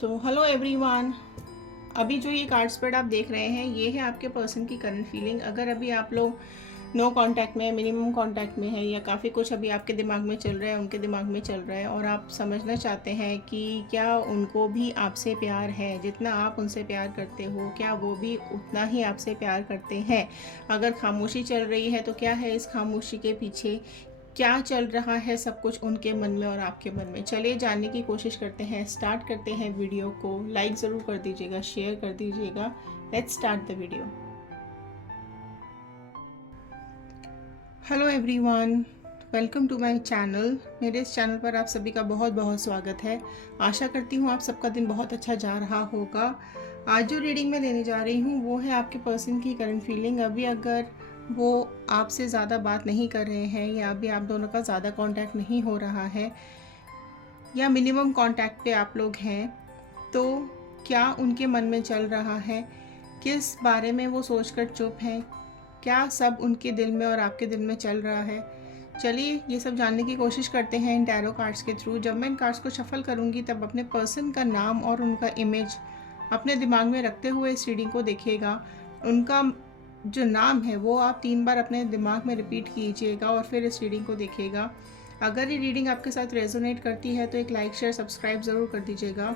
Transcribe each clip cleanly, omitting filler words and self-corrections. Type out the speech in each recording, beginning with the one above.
So hello everyone. अभी जो ये कार्ड स्प्रेड आप देख रहे हैं ये है आपके पर्सन की करंट फीलिंग। अगर अभी आप लोग नो कांटेक्ट में, मिनिमम कांटेक्ट में है, या काफ़ी कुछ अभी आपके दिमाग में चल रहा है, उनके दिमाग में चल रहा है, और आप समझना चाहते हैं कि क्या उनको भी आपसे प्यार है, जितना आप उनसे प्यार करते हो क्या वो भी उतना ही आपसे प्यार करते हैं। अगर खामोशी चल रही है तो क्या है इस खामोशी के पीछे, क्या चल रहा है सब कुछ उनके मन में और आपके मन में। चलिए जानने की कोशिश करते हैं, स्टार्ट करते हैं वीडियो को। लाइक ज़रूर कर दीजिएगा, शेयर कर दीजिएगा। Let's start the video. Hello everyone, welcome to my channel. मेरे इस चैनल पर आप सभी का बहुत बहुत स्वागत है। आशा करती हूँ आप सबका दिन बहुत अच्छा जा रहा होगा। आज जो रीडिंग मैं लेने जा रही हूँ वो है आपके पर्सन की करंट फीलिंग। अभी अगर वो आपसे ज़्यादा बात नहीं कर रहे हैं, या अभी आप दोनों का ज़्यादा कांटेक्ट नहीं हो रहा है, या मिनिमम कांटेक्ट पे आप लोग हैं, तो क्या उनके मन में चल रहा है, किस बारे में वो सोचकर चुप हैं, क्या सब उनके दिल में और आपके दिल में चल रहा है। चलिए ये सब जानने की कोशिश करते हैं इन टैरो कार्ड्स के थ्रू। जब मैं इन कार्ड्स को शफल करूंगी तब अपने पर्सन का नाम और उनका इमेज अपने दिमाग में रखते हुए इस रीडिंग को देखिएगा। उनका जो नाम है वो आप 3 बार अपने दिमाग में रिपीट कीजिएगा और फिर इस रीडिंग को देखिएगा। अगर ये रीडिंग आपके साथ रेजोनेट करती है तो एक लाइक, शेयर, सब्सक्राइब ज़रूर कर दीजिएगा।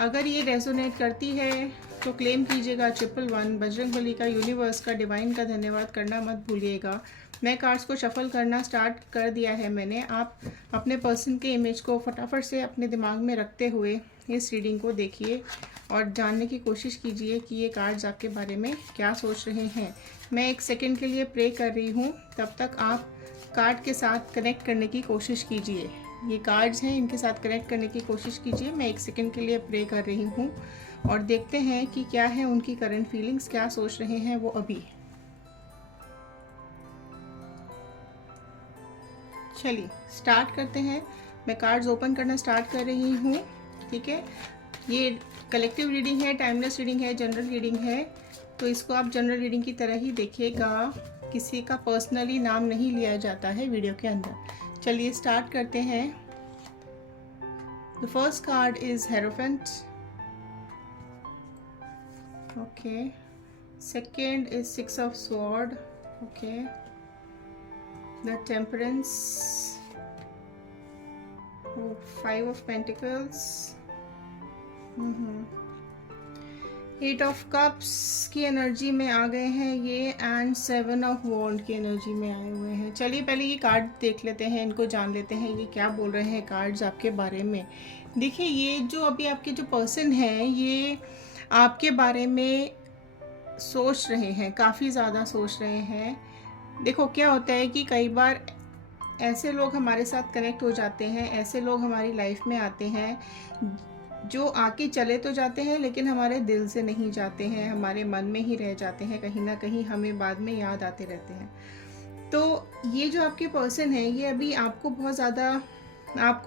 अगर ये रेजोनेट करती है तो क्लेम कीजिएगा 111, बजरंगबली का, यूनिवर्स का, डिवाइन का धन्यवाद करना मत भूलिएगा। मैं कार्ड्स को शफल करना स्टार्ट कर दिया है मैंने। आप अपने पर्सन के इमेज को फटाफट से अपने दिमाग में रखते हुए इस रीडिंग को देखिए और जानने की कोशिश कीजिए कि ये कार्ड्स आपके बारे में क्या सोच रहे हैं। मैं 1 सेकेंड के लिए प्रे कर रही हूँ, तब तक आप कार्ड के साथ कनेक्ट करने की कोशिश कीजिए। ये कार्ड्स हैं, इनके साथ कनेक्ट करने की कोशिश कीजिए। मैं 1 सेकेंड के लिए प्रे कर रही हूँ और देखते हैं कि क्या है उनकी करंट फीलिंग्स, क्या सोच रहे हैं वो अभी। चलिए स्टार्ट करते हैं। मैं कार्ड्स ओपन करना स्टार्ट कर रही हूँ। ठीक है, ये कलेक्टिव रीडिंग है, टाइमलेस रीडिंग है, जनरल रीडिंग है, तो इसको आप जनरल रीडिंग की तरह ही देखिएगा। किसी का पर्सनली नाम नहीं लिया जाता है वीडियो के अंदर। चलिए स्टार्ट करते हैं। The first card is hierophant. Okay, second is 6 of sword. Okay, the temperance, 5 of pentacles, 8 of cups की एनर्जी में आ गए हैं ये, एंड 7 ऑफ वॉन्ड की एनर्जी में आए हुए हैं। चलिए पहले ये कार्ड देख लेते हैं, इनको जान लेते हैं ये क्या बोल रहे हैं कार्ड्स आपके बारे में। देखिए ये जो अभी आपके जो पर्सन हैं ये आपके बारे में सोच रहे हैं, काफ़ी ज़्यादा सोच रहे हैं। देखो क्या होता है कि कई बार ऐसे लोग हमारे साथ कनेक्ट हो जाते हैं, ऐसे लोग हमारी लाइफ में आते हैं जो आके चले तो जाते हैं लेकिन हमारे दिल से नहीं जाते हैं, हमारे मन में ही रह जाते हैं, कहीं ना कहीं हमें बाद में याद आते रहते हैं। तो ये जो आपके पर्सन है ये अभी आपको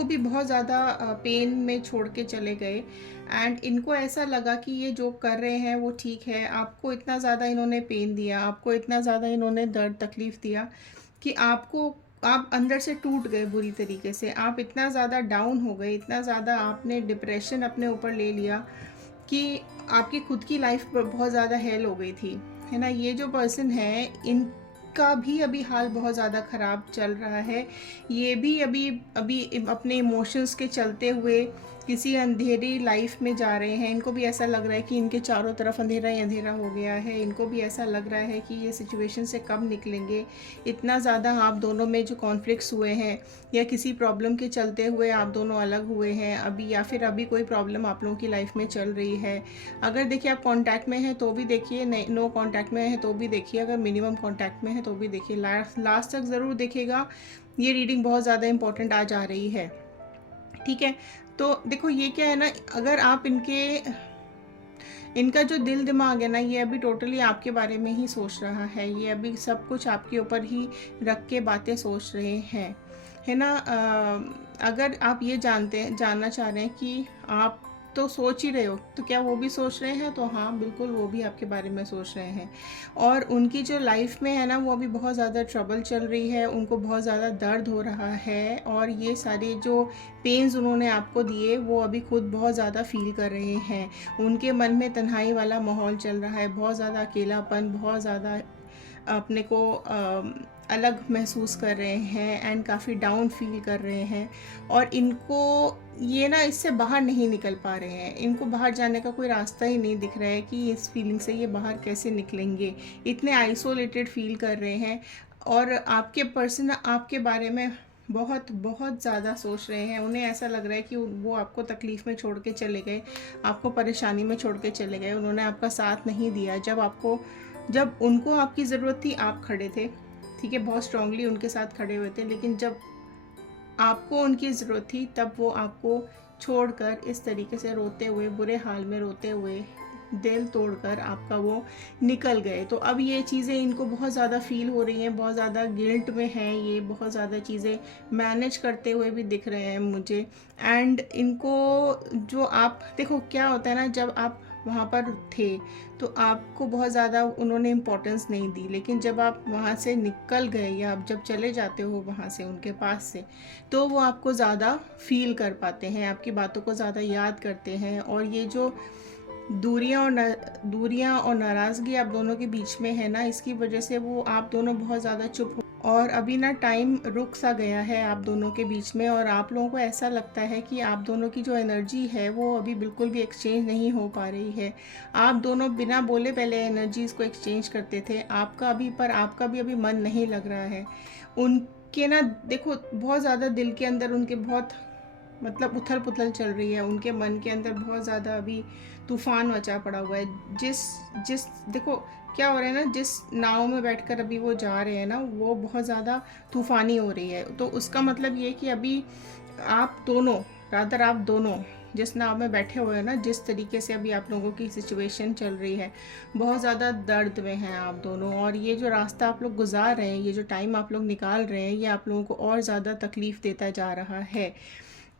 भी बहुत ज़्यादा पेन में छोड़ के चले गए, एंड इनको ऐसा लगा कि ये जो कर रहे हैं वो ठीक है। आपको इतना ज़्यादा इन्होंने पेन दिया, आपको इतना ज़्यादा इन्होंने दर्द तकलीफ़ दिया कि आप अंदर से टूट गए बुरी तरीके से। आप इतना ज़्यादा डाउन हो गए, इतना ज़्यादा आपने डिप्रेशन अपने ऊपर ले लिया कि आपकी खुद की लाइफ बहुत ज़्यादा हेल हो गई थी, है ना। ये जो पर्सन है इनका भी अभी हाल बहुत ज़्यादा ख़राब चल रहा है। ये भी अभी अभी अपने इमोशंस के चलते हुए किसी अंधेरी लाइफ में जा रहे हैं। इनको भी ऐसा लग रहा है कि इनके चारों तरफ अंधेरा ही अंधेरा हो गया है। इनको भी ऐसा लग रहा है कि ये सिचुएशन से कब निकलेंगे। इतना ज़्यादा आप दोनों में जो कॉन्फ्लिक्ट्स हुए हैं, या किसी प्रॉब्लम के चलते हुए आप दोनों अलग हुए हैं अभी, या फिर अभी कोई प्रॉब्लम आप लोगों की लाइफ में चल रही है। अगर देखिए आप कॉन्टैक्ट में हैं तो भी देखिए, नो कॉन्टैक्ट में है तो भी देखिए, अगर मिनिमम कॉन्टैक्ट में है तो भी देखिए। लास्ट तक ज़रूर देखिएगा, ये रीडिंग बहुत ज़्यादा इंपॉर्टेंट आज आ रही है। ठीक है, तो देखो ये क्या है ना, अगर आप इनका जो दिल दिमाग है ना ये अभी टोटली आपके बारे में ही सोच रहा है। ये अभी सब कुछ आपके ऊपर ही रख के बातें सोच रहे हैं, है ना। अगर आप ये जानना चाह रहे हैं कि आप तो सोच ही रहे हो, तो क्या वो भी सोच रहे हैं? तो हाँ बिल्कुल, वो भी आपके बारे में सोच रहे हैं। और उनकी जो लाइफ में है ना, वो अभी बहुत ज़्यादा ट्रबल चल रही है, उनको बहुत ज़्यादा दर्द हो रहा है, और ये सारे जो पेन्स उन्होंने आपको दिए वो अभी खुद बहुत ज़्यादा फील कर रहे हैं। उनके मन में तन्हाई वाला माहौल चल रहा है, बहुत ज़्यादा अकेलापन, बहुत ज़्यादा अपने को अलग महसूस कर रहे हैं, एंड काफ़ी डाउन फील कर रहे हैं। और इनको ये ना इससे बाहर नहीं निकल पा रहे हैं, इनको बाहर जाने का कोई रास्ता ही नहीं दिख रहा है कि इस फीलिंग से ये बाहर कैसे निकलेंगे। इतने आइसोलेटेड फील कर रहे हैं, और आपके पर्सन आपके बारे में बहुत बहुत ज़्यादा सोच रहे हैं। उन्हें ऐसा लग रहा है कि वो आपको तकलीफ़ में छोड़ के चले गए, आपको परेशानी में छोड़ के चले गए, उन्होंने आपका साथ नहीं दिया। जब उनको आपकी ज़रूरत थी, आप खड़े थे, ठीक है, बहुत स्ट्रांगली उनके साथ खड़े हुए थे, लेकिन जब आपको उनकी ज़रूरत थी तब वो आपको छोड़कर इस तरीके से रोते हुए, बुरे हाल में रोते हुए, दिल तोड़कर आपका वो निकल गए। तो अब ये चीज़ें इनको बहुत ज़्यादा फील हो रही हैं, बहुत ज़्यादा गिल्ट में हैं, ये बहुत ज़्यादा चीज़ें मैनेज करते हुए भी दिख रहे हैं मुझे। एंड इनको जो आप देखो क्या होता है ना, जब आप वहाँ पर थे तो आपको बहुत ज़्यादा उन्होंने इम्पोर्टेंस नहीं दी, लेकिन जब आप वहाँ से निकल गए या आप जब चले जाते हो वहाँ से, उनके पास से, तो वो आपको ज़्यादा फील कर पाते हैं, आपकी बातों को ज़्यादा याद करते हैं। और ये जो दूरियां और नाराज़गी आप दोनों के बीच में है ना, इसकी वजह से वो आप दोनों बहुत ज़्यादा चुप हो, और अभी ना टाइम रुक सा गया है आप दोनों के बीच में। और आप लोगों को ऐसा लगता है कि आप दोनों की जो एनर्जी है वो अभी बिल्कुल भी एक्सचेंज नहीं हो पा रही है। आप दोनों बिना बोले पहले एनर्जीज़ को एक्सचेंज करते थे, आपका भी अभी मन नहीं लग रहा है। उनके ना देखो बहुत ज़्यादा दिल के अंदर उनके बहुत मतलब उथल पुथल चल रही है, उनके मन के अंदर बहुत ज़्यादा अभी तूफान मचा पड़ा हुआ है। जिस जिस देखो क्या हो रहा है ना, जिस नाव में बैठकर अभी वो जा रहे हैं ना, वो बहुत ज़्यादा तूफ़ानी हो रही है। तो उसका मतलब ये कि अभी आप दोनों जिस नाव में बैठे हुए हैं ना, जिस तरीके से अभी आप लोगों की सिचुएशन चल रही है, बहुत ज़्यादा दर्द में हैं आप दोनों। और ये जो रास्ता आप लोग गुजार रहे हैं, ये जो टाइम आप लोग निकाल रहे हैं, ये आप लोगों को और ज़्यादा तकलीफ़ देता जा रहा है।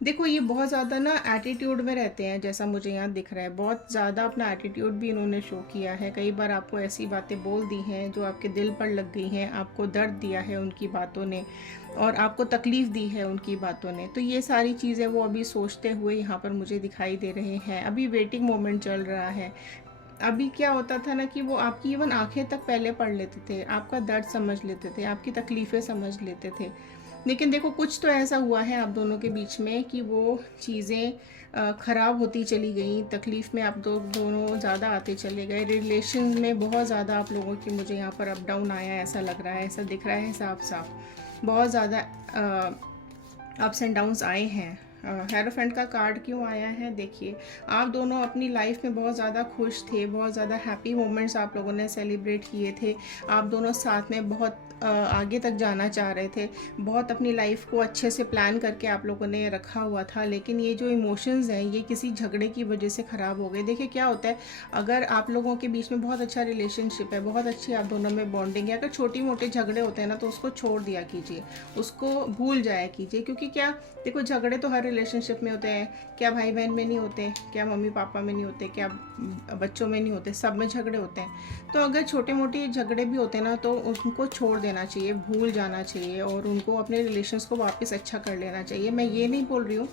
देखो ये बहुत ज़्यादा ना एटीट्यूड में रहते हैं, जैसा मुझे यहाँ दिख रहा है, बहुत ज़्यादा अपना एटीट्यूड भी इन्होंने शो किया है। कई बार आपको ऐसी बातें बोल दी हैं जो आपके दिल पर लग गई हैं, आपको दर्द दिया है उनकी बातों ने, और आपको तकलीफ़ दी है उनकी बातों ने। तो ये सारी चीज़ें वो अभी सोचते हुए यहाँ पर मुझे दिखाई दे रहे हैं। अभी वेटिंग मोमेंट चल रहा है। अभी क्या होता था ना कि वो आपकी इवन आंखें तक पहले पढ़ लेते थे, आपका दर्द समझ लेते थे, आपकी तकलीफ़ें समझ लेते थे। लेकिन देखो कुछ तो ऐसा हुआ है आप दोनों के बीच में कि वो चीज़ें ख़राब होती चली गई, तकलीफ़ में आप दोनों ज़्यादा आते चले गए, रिलेशन में बहुत ज़्यादा आप लोगों की मुझे यहाँ पर अप डाउन आया, ऐसा लग रहा है, ऐसा दिख रहा है साफ साफ। बहुत ज़्यादा अप्स एंड डाउन्स आए हैं। हेरोफेंट का कार्ड क्यों आया है? देखिए आप दोनों अपनी लाइफ में बहुत ज़्यादा खुश थे, बहुत ज़्यादा हैप्पी मोमेंट्स आप लोगों ने सेलिब्रेट किए थे, आप दोनों साथ में बहुत आगे तक जाना चाह रहे थे, बहुत अपनी लाइफ को अच्छे से प्लान करके आप लोगों ने रखा हुआ था। लेकिन ये जो इमोशंस हैं ये किसी झगड़े की वजह से ख़राब हो गए। देखिए क्या होता है, अगर आप लोगों के बीच में बहुत अच्छा रिलेशनशिप है, बहुत अच्छी आप दोनों में बॉन्डिंग है, अगर छोटी मोटे झगड़े होते हैं ना तो उसको छोड़ दिया कीजिए, उसको भूल जाया कीजिए। क्योंकि क्या देखो झगड़े तो हर रिलेशनशिप में होते हैं, क्या भाई बहन में नहीं होते, क्या मम्मी पापा में नहीं होते, क्या बच्चों में नहीं होते, सब में झगड़े होते हैं। तो अगर छोटे मोटे झगड़े भी होते हैं ना तो उनको छोड़ देना चाहिए, भूल जाना चाहिए, और उनको अपने रिलेशंस को वापस अच्छा कर लेना चाहिए। मैं ये नहीं बोल रही हूँ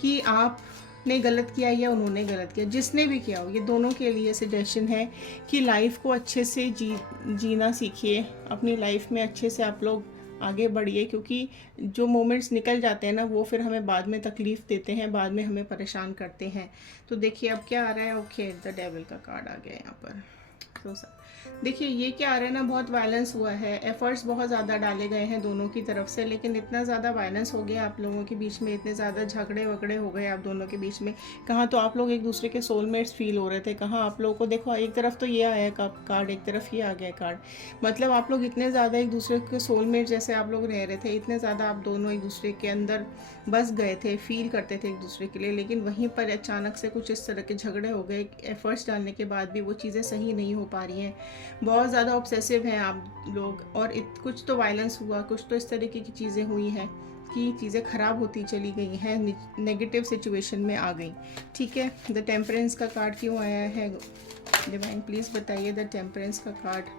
कि आपने गलत किया या उन्होंने गलत किया, जिसने भी किया हो, ये दोनों के लिए सजेशन है कि लाइफ को अच्छे से जीना सीखिए, अपनी लाइफ में अच्छे से आप लोग आगे बढ़िए। क्योंकि जो मोमेंट्स निकल जाते हैं ना वो फिर हमें बाद में तकलीफ़ देते हैं, बाद में हमें परेशान करते हैं। तो देखिए अब क्या आ रहा है, ओके द डेविल का कार्ड आ गया यहाँ पर। तो देखिए ये क्या आ रहा है ना, बहुत वायलेंस हुआ है, एफर्ट्स बहुत ज़्यादा डाले गए हैं दोनों की तरफ से, लेकिन इतना ज़्यादा वायलेंस हो गया आप लोगों के बीच में, इतने ज़्यादा झगड़े वगड़े हो गए आप दोनों के बीच में। कहाँ तो आप लोग एक दूसरे के सोलमेट्स फील हो रहे थे, कहाँ आप लोगों को देखो एक तरफ तो ये आया कार्ड, एक तरफ ये आ गया कार्ड। मतलब आप लोग इतने ज़्यादा एक दूसरे के सोलमेट जैसे आप लोग रह रहे थे, इतने ज़्यादा आप दोनों एक दूसरे के अंदर बस गए थे, फील करते थे एक दूसरे के लिए। लेकिन वहीं पर अचानक से कुछ इस तरह के झगड़े हो गए, एफर्ट्स डालने के बाद भी वो चीज़ें सही नहीं हो पा रही हैं, बहुत ज़्यादा ऑब्सेसिव हैं आप लोग, और कुछ तो वायलेंस हुआ, कुछ तो इस तरीके की चीज़ें हुई हैं की चीज़ें ख़राब होती चली गई हैं, नेगेटिव सिचुएशन में आ गई। ठीक है, द टेम्परेंस का कार्ड क्यों आया है डिवाइन, प्लीज़ बताइए द टेम्परेंस का कार्ड।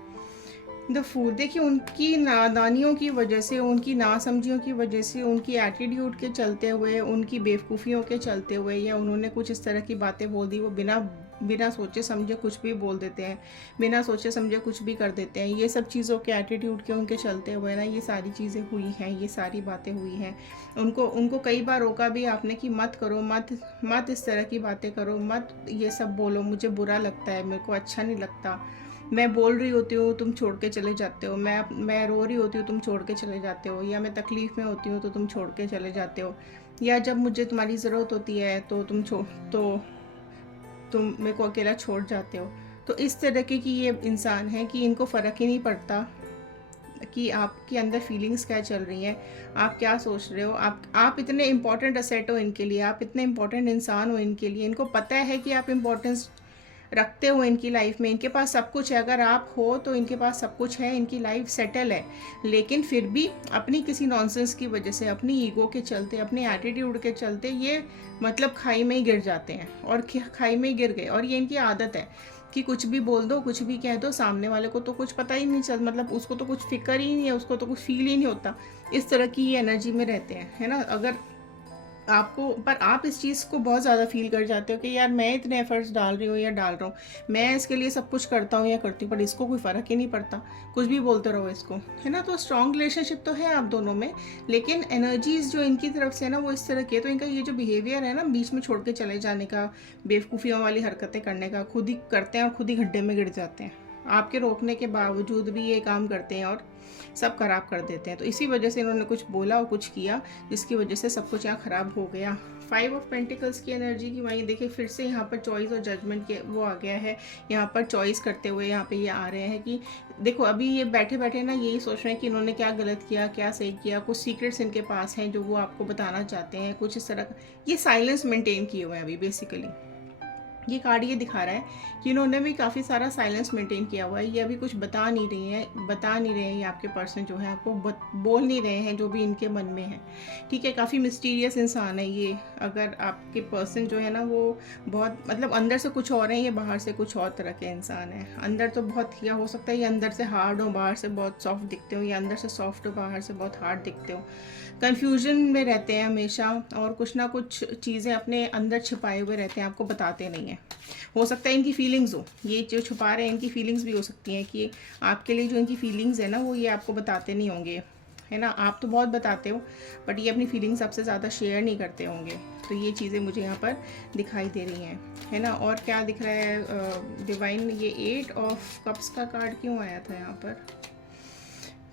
द फूल, देखिए उनकी नादानियों की वजह से, उनकी नासमझियों की वजह से, उनकी एटीट्यूड के चलते हुए, उनकी बेवकूफ़ियों के चलते हुए, या उन्होंने कुछ इस तरह की बातें बोल दी, वो बिना बिना सोचे समझे कुछ भी बोल देते हैं, बिना सोचे समझे कुछ भी कर देते हैं। ये सब चीज़ों के एटीट्यूड के उनके चलते हुए ना ये सारी चीज़ें हुई हैं, ये सारी बातें हुई हैं। उनको कई बार रोका भी आपने कि मत करो, मत इस तरह की बातें करो, मत ये सब बोलो, मुझे बुरा लगता है, मेरे को अच्छा नहीं लगता। मैं बोल रही होती हूँ, तुम छोड़ के चले जाते हो, मैं रो रही होती हूँ, तुम छोड़ के चले जाते हो, या मैं तकलीफ़ में होती हूँ तो तुम छोड़ के चले जाते हो, या जब मुझे तुम्हारी ज़रूरत होती है तो तुम मेरे को अकेला छोड़ जाते हो। तो इस तरह की ये इंसान है कि इनको फ़र्क ही नहीं पड़ता कि आपके अंदर फीलिंग्स क्या चल रही हैं, आप क्या सोच रहे हो। आप इतने इम्पोर्टेंट असेट हो इनके लिए, आप इतने इम्पोर्टेंट इंसान हो इनके लिए, इनको पता है कि आप इम्पोर्टेंस रखते हो इनकी लाइफ में, इनके पास सब कुछ है। अगर आप हो तो इनके पास सब कुछ है, इनकी लाइफ सेटल है, लेकिन फिर भी अपनी किसी नॉनसेंस की वजह से, अपनी ईगो के चलते, अपने एटीट्यूड के चलते ये मतलब खाई में ही गिर जाते हैं, और खाई में ही गिर गए। और ये इनकी आदत है कि कुछ भी बोल दो, कुछ भी कह दो, सामने वाले को तो कुछ पता ही नहीं चल, मतलब उसको तो कुछ फिक्र ही नहीं है, उसको तो कुछ फील ही नहीं होता। इस तरह की ये एनर्जी में रहते हैं, है ना। अगर आपको, पर आप इस चीज़ को बहुत ज़्यादा फील कर जाते हो कि यार मैं इतने एफर्ट्स डाल रही हूँ या डाल रहा हूँ, मैं इसके लिए सब कुछ करता हूँ या करती हूँ, पर इसको कोई फ़र्क ही नहीं पड़ता, कुछ भी बोलते रहो इसको, है ना। तो स्ट्रॉन्ग रिलेशनशिप तो है आप दोनों में, लेकिन एनर्जीज जो इनकी तरफ से है ना वो इस तरह की है। तो इनका ये जो बिहेवियर है ना, बीच में छोड़ के चले जाने का, बेवकूफ़ियों वाली हरकतें करने का, खुद ही करते हैं और खुद ही गड्ढे में गिर जाते हैं। आपके रोकने के बावजूद भी ये काम करते हैं और सब खराब कर देते हैं। तो इसी वजह से इन्होंने कुछ बोला और कुछ किया, जिसकी वजह से सब कुछ यहाँ ख़राब हो गया। 5 ऑफ पेंटिकल्स की एनर्जी की वहीं देखिए फिर से यहाँ पर चॉइस और जजमेंट के वो आ गया है। यहाँ पर चॉइस करते हुए यहाँ पे ये आ रहे हैं कि देखो अभी ये बैठे बैठे ना यही सोच रहे हैं कि इन्होंने क्या गलत किया, क्या सही किया। कुछ सीक्रेट्स इनके पास हैं जो वो आपको बताना चाहते हैं, कुछ इस तरह का ये साइलेंस मेंटेन किए हुए हैं अभी बेसिकली। ये कार्ड ये दिखा रहा है कि इन्होंने भी काफ़ी सारा साइलेंस मेंटेन किया हुआ है। ये अभी कुछ बता नहीं रहे हैं ये आपके पर्सन जो है आपको बोल नहीं रहे हैं जो भी इनके मन में है। ठीक है, काफ़ी मिस्टीरियस इंसान है ये। अगर आपके पर्सन जो है ना वो बहुत मतलब अंदर से कुछ और है, ये बाहर से कुछ और तरह के इंसान है। अंदर तो बहुत या हो सकता है ये अंदर से हार्ड हो, बाहर से बहुत सॉफ्ट दिखते हो, या अंदर से सॉफ्ट हो, बाहर से बहुत हार्ड दिखते हो। कन्फ्यूजन में रहते हैं हमेशा, और कुछ ना कुछ चीज़ें अपने अंदर छिपाए हुए रहते हैं, आपको बताते नहीं हैं। हो सकता है इनकी फीलिंग्स हो, ये जो छुपा रहे हैं इनकी फीलिंग्स भी हो सकती हैं कि आपके लिए जो इनकी फीलिंग्स है ना वो ये आपको बताते नहीं होंगे, है ना। आप तो बहुत बताते हो बट ये अपनी फीलिंग्स आपसे ज़्यादा शेयर नहीं करते होंगे। तो ये चीज़ें मुझे यहाँ पर दिखाई दे रही हैं, है ना। और क्या दिख रहा है डिवाइन, ये 8 ऑफ कप्स का कार्ड क्यों आया था यहाँ पर।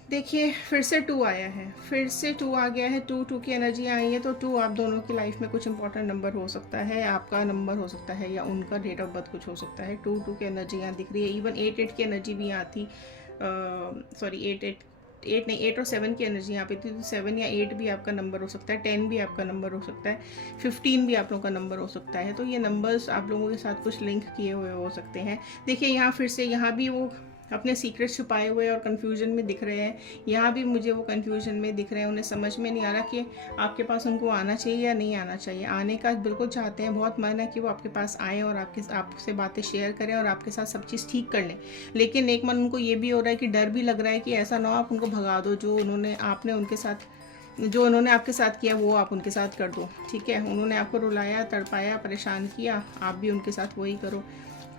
देखिए फिर से 2 आया है, फिर से 2 आ गया है। 2 की एनर्जी आई है, तो 2 आप दोनों की लाइफ में कुछ इंपॉर्टेंट नंबर हो सकता है, आपका नंबर हो सकता है या उनका डेट ऑफ बर्थ कुछ हो सकता है। 2 की एनर्जी यहाँ दिख रही है। इवन 8 की एनर्जी भी यहाँ थी, सॉरी 8 नहीं 8 और 7 की एनर्जी यहाँ पे थी। तो 7 या 8 भी आपका नंबर हो सकता है, 10 भी आपका नंबर हो सकता है, 15 भी आप लोगों का नंबर हो सकता है। तो ये नंबर्स आप लोगों के साथ कुछ लिंक किए हुए हो सकते हैं। देखिए यहाँ फिर से यहाँ भी वो अपने सीक्रेट छुपाए हुए और कन्फ्यूजन में दिख रहे हैं। यहाँ भी मुझे वो कन्फ्यूजन में दिख रहे हैं, उन्हें समझ में नहीं आ रहा कि आपके पास उनको आना चाहिए या नहीं आना चाहिए। आने का बिल्कुल चाहते हैं, बहुत मन है कि वो आपके पास आएँ और आपसे बातें शेयर करें और आपके साथ सब चीज़ ठीक कर लें। लेकिन एक मन उनको ये भी हो रहा है कि डर भी लग रहा है कि ऐसा ना हो आप उनको भगा दो, जो उन्होंने आपके साथ किया वो आप उनके साथ कर दो। ठीक है, उन्होंने आपको रुलाया, तड़पाया, परेशान किया, आप भी उनके साथ वही करो।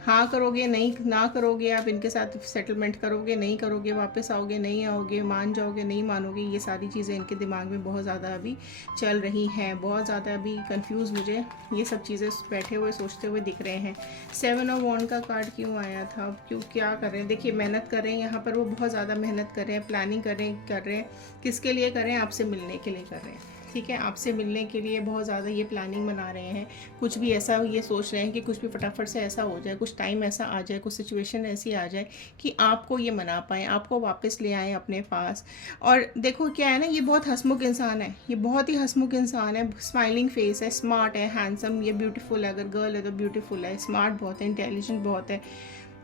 हाँ करोगे, नहीं ना करोगे, आप इनके साथ सेटलमेंट करोगे, नहीं करोगे, वापस आओगे, नहीं आओगे, मान जाओगे, नहीं मानोगे। ये सारी चीज़ें इनके दिमाग में बहुत ज़्यादा अभी चल रही हैं, बहुत ज़्यादा अभी कंफ्यूज मुझे ये सब चीज़ें बैठे हुए सोचते हुए दिख रहे हैं। 7 ऑफ वॉन्ड का कार्ड क्यों आया था, क्यों क्या कर रहे हैं। देखिए मेहनत कर रहे हैं यहाँ पर, वो बहुत ज़्यादा मेहनत कर रहे हैं, प्लानिंग कर रहे हैं। किसके लिए कर रहे हैं, आपसे मिलने के लिए कर रहे हैं। ठीक है, आपसे मिलने के लिए बहुत ज़्यादा ये प्लानिंग बना रहे हैं। कुछ भी ऐसा ये सोच रहे हैं कि कुछ भी फटाफट से ऐसा हो जाए, कुछ टाइम ऐसा आ जाए, कुछ सिचुएशन ऐसी आ जाए कि आपको ये मना पाएँ, आपको वापस ले आएँ अपने पास। और देखो क्या है ना, ये बहुत हंसमुख इंसान है, ये बहुत ही हंसमुख इंसान है। स्माइलिंग फेस है, स्मार्ट है, हैंडसम, ये ब्यूटीफुल है। अगर गर्ल है तो ब्यूटीफुल है, स्मार्ट बहुत है, इंटेलिजेंट बहुत है।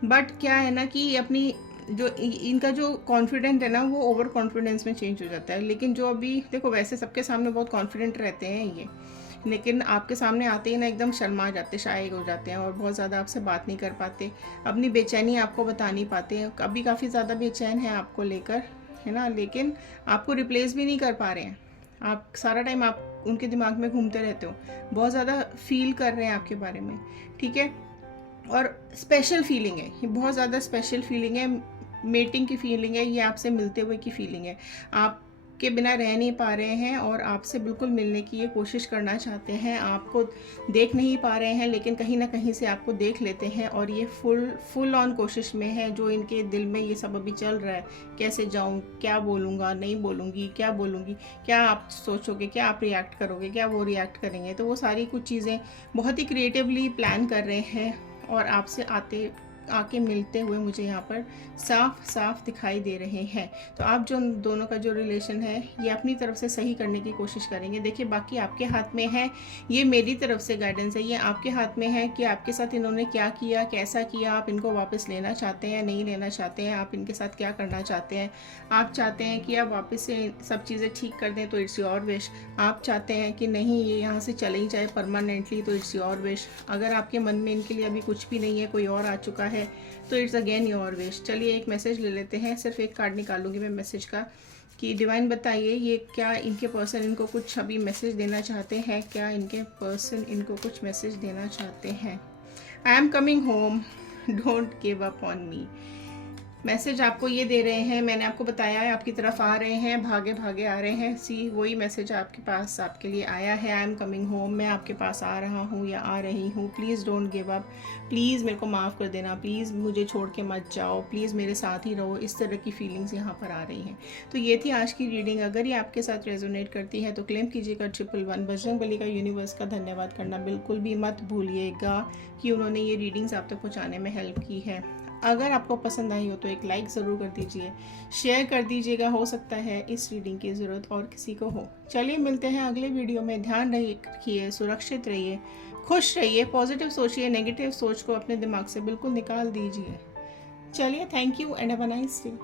बट क्या है ना कि अपनी जो इनका जो कॉन्फिडेंट है ना वो ओवर कॉन्फिडेंस में चेंज हो जाता है। लेकिन जो अभी देखो, वैसे सबके सामने बहुत कॉन्फिडेंट रहते हैं ये, लेकिन आपके सामने आते ही ना एकदम शर्मा जाते, शाय हो जाते हैं और बहुत ज़्यादा आपसे बात नहीं कर पाते, अपनी बेचैनी आपको बता नहीं पाते हैं। अभी काफ़ी ज़्यादा बेचैन है आपको लेकर, है ना, लेकिन आपको रिप्लेस भी नहीं कर पा रहे हैं। आप सारा टाइम आप उनके दिमाग में घूमते रहते हो, बहुत ज़्यादा फील कर रहे हैं आपके बारे में, ठीक है। और स्पेशल फीलिंग है ये, बहुत ज़्यादा स्पेशल फीलिंग है, मेटिंग की फीलिंग है ये, आपसे मिलते हुए की फीलिंग है। आपके बिना रह नहीं पा रहे हैं और आपसे बिल्कुल मिलने की ये कोशिश करना चाहते हैं। आपको देख नहीं पा रहे हैं लेकिन कहीं ना कहीं से आपको देख लेते हैं, और ये फुल ऑन कोशिश में है। जो इनके दिल में ये सब अभी चल रहा है, कैसे जाऊँ, क्या बोलूँगा, नहीं बोलूँगी, क्या बोलूँगी, क्या आप सोचोगे, क्या आप रिएक्ट करोगे, क्या वो रिएक्ट करेंगे, तो वो सारी कुछ चीज़ें बहुत ही क्रिएटिवली प्लान कर रहे हैं और आपसे आके मिलते हुए मुझे यहाँ पर साफ साफ दिखाई दे रहे हैं। तो आप जो दोनों का जो रिलेशन है ये अपनी तरफ से सही करने की कोशिश करेंगे। देखिए, बाकी आपके हाथ में है, ये मेरी तरफ से गाइडेंस है, ये आपके हाथ में है कि आपके साथ इन्होंने क्या किया, कैसा किया, आप इनको वापस लेना चाहते हैं, नहीं लेना चाहते हैं, आप इनके साथ क्या करना चाहते हैं। आप चाहते हैं कि आप वापस से सब चीज़ें ठीक कर दें तो इट्स योर विश। आप चाहते हैं कि नहीं, ये यहाँ से चले ही जाए परमानेंटली, तो इट्स योर विश। अगर आपके मन में इनके लिए अभी कुछ भी नहीं है, कोई और आ चुका है तो इट्स अगेन योर विश। चलिए एक मैसेज ले लेते हैं, सिर्फ एक कार्ड निकालूंगी मैं मैसेज का, कि डिवाइन बताइए ये क्या इनके पर्सन इनको कुछ अभी मैसेज देना चाहते हैं, क्या इनके पर्सन इनको कुछ मैसेज देना चाहते हैं। I am coming home, don't give up on me. Message आपको ये दे रहे हैं, मैंने आपको बताया है, आपकी तरफ आ रहे हैं, भागे भागे आ रहे हैं। सी वही मैसेज आपके पास आपके लिए आया है। आई एम कमिंग होम, मैं आपके पास आ रहा हूँ या आ रही हूँ। Please don't give up, please मेरे को माफ़ कर देना, प्लीज़ मुझे छोड़ के मत जाओ, प्लीज़ मेरे साथ ही रहो। इस तरह की फीलिंग्स यहाँ पर आ रही हैं। तो ये थी आज की रीडिंग। अगर ये आपके साथ रेजोनेट करती है तो क्लेम कीजिएगा 111। बजरंगबली का यूनिवर्स का धन्यवाद करना बिल्कुल भी मत भूलिएगा कि उन्होंने ये रीडिंग्स आप तक पहुँचाने में हेल्प की है। अगर आपको पसंद आई हो तो एक लाइक ज़रूर कर दीजिए, शेयर कर दीजिएगा, हो सकता है इस रीडिंग की ज़रूरत और किसी को हो। चलिए मिलते हैं अगले वीडियो में। ध्यान रखिए, सुरक्षित रहिए, खुश रहिए, पॉजिटिव सोचिए, नेगेटिव सोच को अपने दिमाग से बिल्कुल निकाल दीजिए। चलिए, thank you and have a nice day.